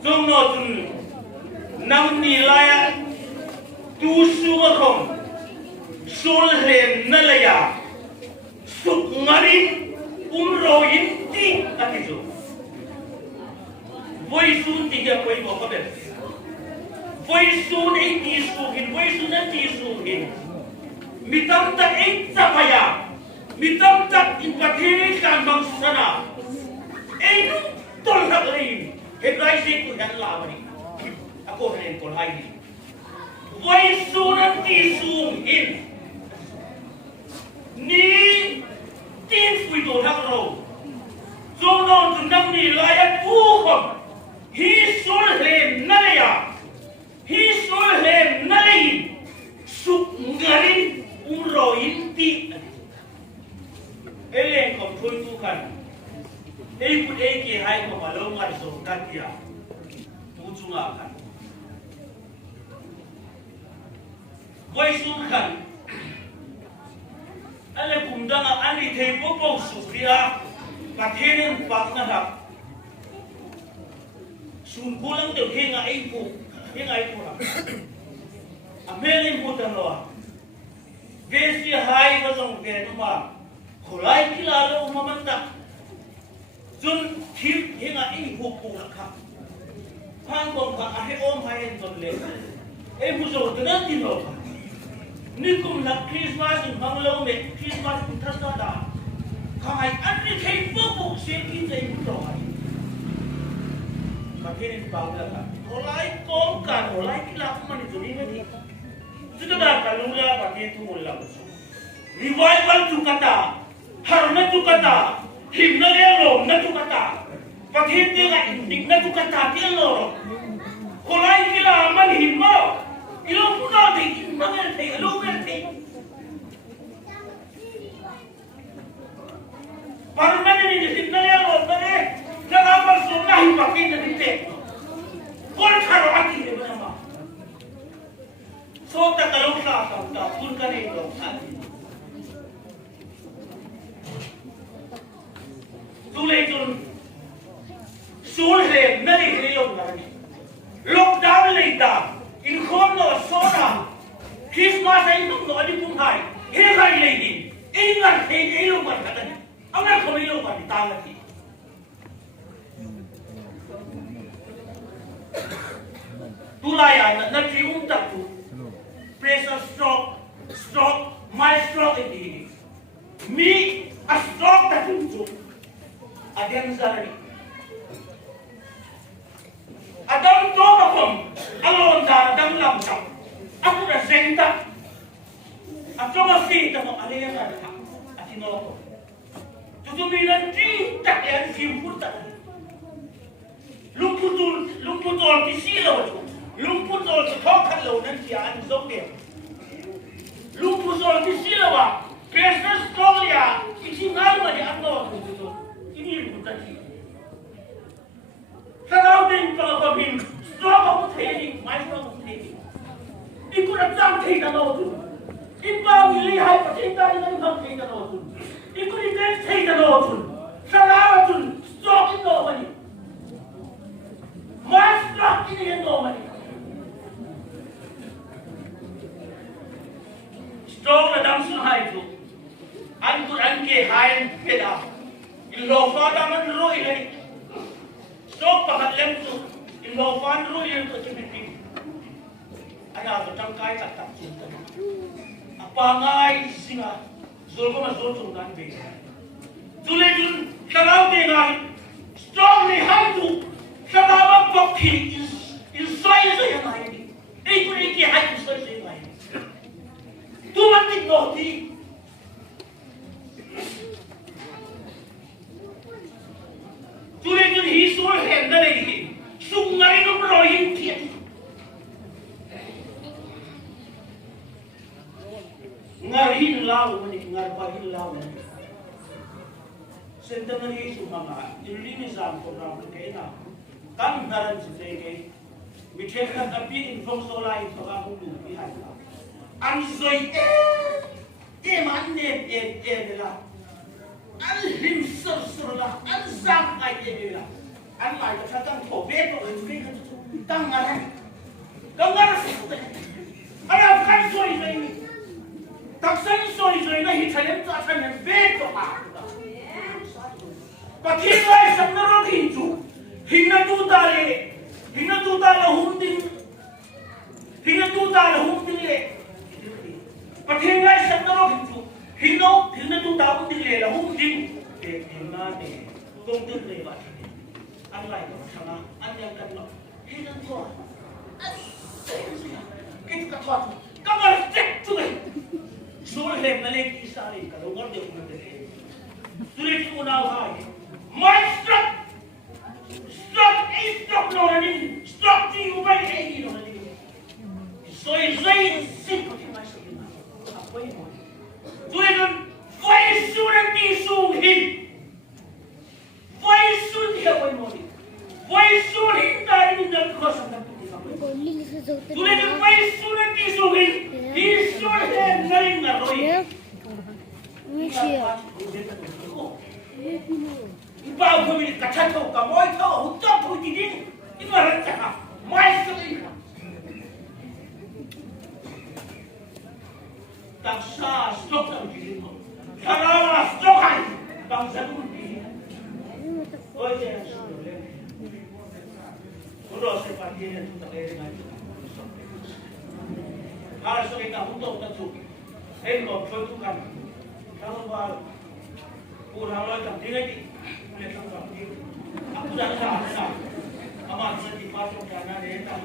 Zong no tun nang ni laya tu sunga kom sul ren nalaya suk ngarin roin ti atijo voi sun ti ga koi mo kabe voi sun ei ti suhin voi sun ti suhin mitam tak ei tapaya mitam tak in pathini kan bang sana ei tol hak rin hebrai se ku han lawani ako ren ko hai ni voi sun ti suhin ni tin pui to thak ro zong non tu nam ni laya tu khom hi sul hlem nalaya hi sul hlem nalai suk ngarin roin ti Lêngkhâwm thui tu kan ei put ei ke hai ko malo ngai so kan dia tu chunga kan voi sun kan ale kumdanga ani thei po po sufria pathenen pak na hak sun kulang de henga ei pu henga ei pu ha amelin putan lo vesi hai ba song ke no ma kholai kila lo mamanta jun thip henga ei pu pu rakha phang bom kha a he om hai en ton le ei bu zo de na tin lo ni kum na Christmas in banglo me Christmas in thasta da khai ani thei pu pu se ki sei bu ro hai pathenen pak da ka kholai kom ka kholai kila mani juni ni sudah kalula pakai tu mula besok. Revival tu kata, harna tu kata, himna dia lo, na tu kata, pakai dia indik na tu kata dia lo. Kolai kila aman himma, ilo puna de himma ngerti, lo ngerti. Parna ni himna dia lo, mana? Jangan masuk nahi pakai ni te. Kol karo aki ni mana? So ta kalau ta pun kan itu tulai jun sul he nari he lockdown leita in khom no soda Christmas ai no no di pun hai he hai leidi ingat he lo mat kata ni amna khomi lo mat ta lagi tulai ana na trium tak tu pressure stroke, my stroke ini. Me a stroke tak tunjuk. Adam zari. Adam tu macam alon dah Adam lamsam. Aku dah senta. Aku masih tak mau ada yang ada. Aku nolok. Tujuh bilan tak yang simpul tak. Lumputul di silo tu. Lumputul sekokan lo nanti an zongde. Lumputul di silo wa. Precious Australia isi ngalma di ando tu. Ini lumputan ni. Kalau den pengapin, stop aku training, mai aku training. Ikut datang training ando tu. Impang ini hai pacinta dengan impang training ando tu. Ikut ini training ando tu. Salah tu stop itu mani. Mas stop ini ando mani. Stop na dam sun hai tu. Angkut angke hai peda. Ilofa daman roi lagi. Stop pakat lem tu. Ilofa roi lem tu cemeti. Ada tu tangkai tak cinta. Apa ngai singa. Zul ko mazul tu kan be. Zule jun kalau dengai. Stop ni hai tu. Kalau bokhi insoi saya ngai ni. Ikut iki hai insoi saya ngai. Tu mati dohti. Tulen hisul henda lagi. Sungai itu beroyin tiap. Ngarin lau ni ngarpahin lau ni. Sentangan hisul mama. Jadi ni sam program kena. Kan haran sebagai. Mikirkan api infom solai soal hukum pihak. Anzoi mana lah. Al-him sur lah. Al-zam aja lah. an lai ka tang tho be to ke ka tang ngar ana kan soi nei tak san soi na hi thanem ta thanem be to ha ka thi lai sam na ro hin chu hinna tu ta la hum din le pathin lai sam na ro hin chu hinna tu ta hum din le la hum din ke na ne tong tin le ba an lai ka thana an yang kan no hinna tu cái cái thoát các bạn chết chui số lem nó lên đi xa đi cả đâu có được mà thế tôi đi chỗ nào hay my stop nó là đi stop đi u bay ấy nó là đi rồi dây xin có thể nói sự nào à quay một tôi luôn quay xuống đi xuống hin quay xuống theo quay một quay xuống hin tại đi được có sản phẩm Sudah sampai sudah disuruh, ngering ngaroi. Ibu kami kacau kau, kamu itu hutan kau tidak, ini orang cakap, mai sekali. Tak sah stop tak begini, kalau stop kan, bangsa tu begini. Oh jangan sudah. Udah seperti ini tu tak ada lagi. Kalau kita untuk terus, kalau pertukan, kalau baru, kurang lagi lagi, boleh sampai ini. Aku dah sah, amat sedih pasang kerana dia tak.